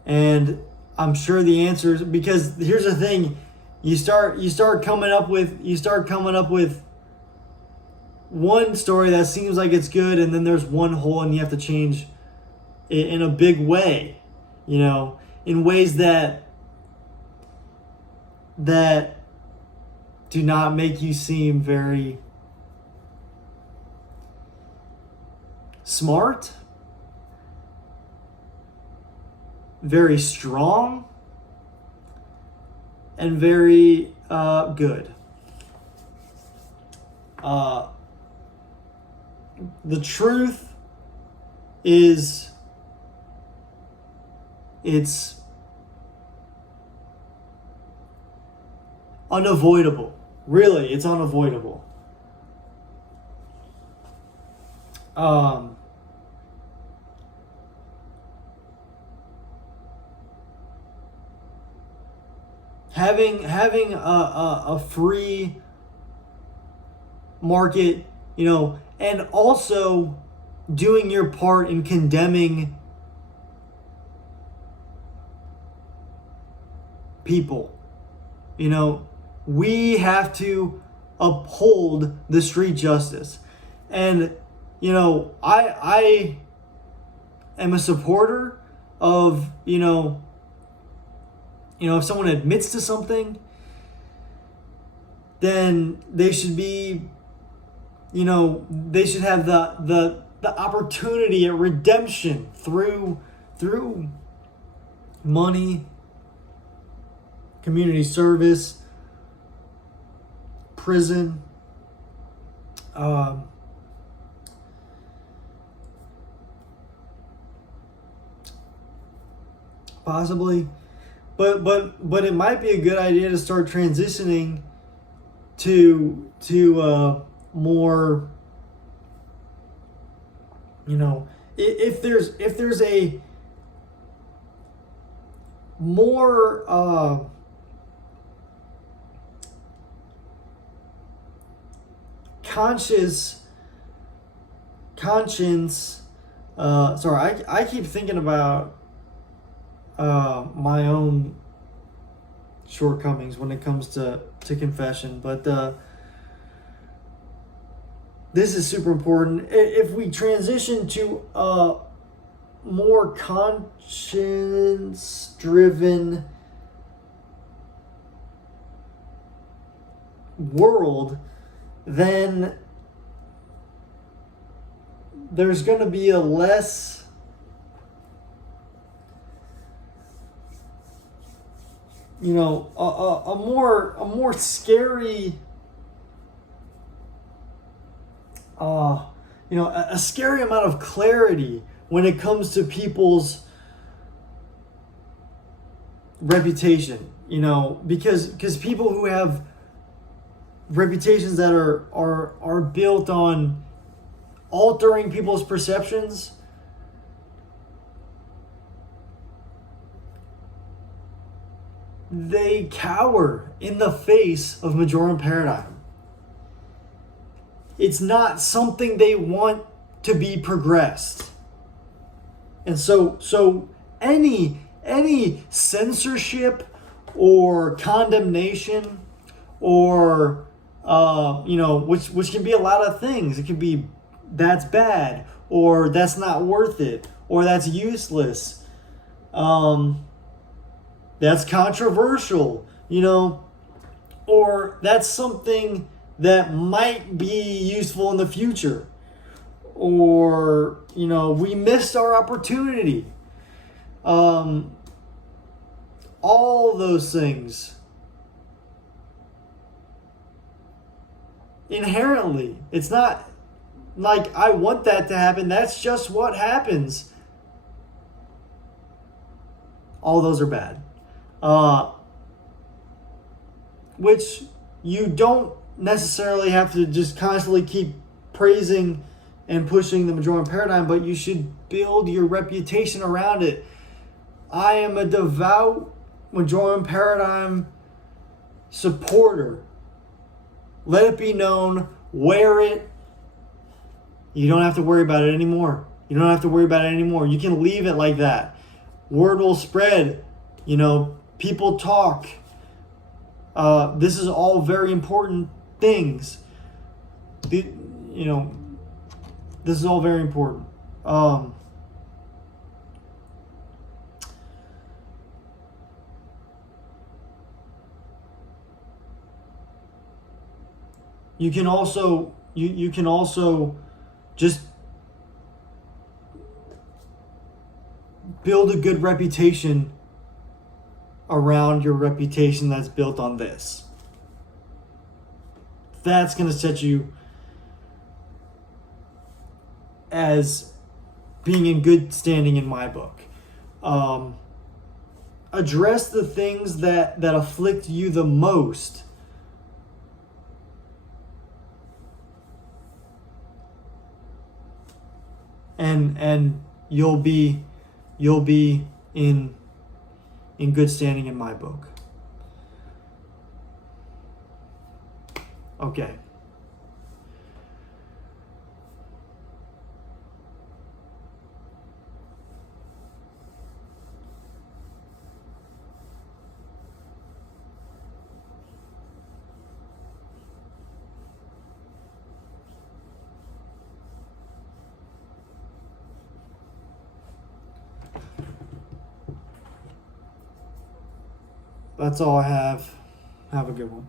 And I'm sure the answers, because here's the thing, you start coming up with one story that seems like it's good, and then there's one hole, and you have to change it in a big way, in ways that do not make you seem very smart, very strong, and very good. The truth is, it's unavoidable. Really, it's unavoidable. having a free market, and also doing your part in condemning people. We have to uphold the street justice. And I am a supporter of if someone admits to something, then they should be they should have the opportunity at redemption through money, community service, prison, possibly, but it might be a good idea to start transitioning to more, if there's a more conscience. I keep thinking about my own shortcomings when it comes to confession, but this is super important. If we transition to a more conscience-driven world, then there's going to be a less a more scary a scary amount of clarity when it comes to people's reputation, because people who have reputations that are built on altering people's perceptions, they cower in the face of Majorem paradigm. It's not something they want to be progressed. And so any censorship or condemnation or which can be a lot of things. It can be that's bad, or that's not worth it, or that's useless. That's controversial, or that's something that might be useful in the future, or we missed our opportunity. All those things inherently, it's not like I want that to happen. That's just what happens. All those are bad. Which you don't necessarily have to just constantly keep praising and pushing the Majorem paradigm, but you should build your reputation around it. I am a devout Majorem paradigm supporter. Let it be known. Wear it. You don't have to worry about it anymore. You can leave it like that. Word will spread. People talk. This is all very important things. This is all very important. You can also just build a good reputation around your reputation that's built on this. That's going to set you as being in good standing in my book. Address the things that afflict you the most. And you'll be in good standing in my book. Okay. That's all I have. Have a good one.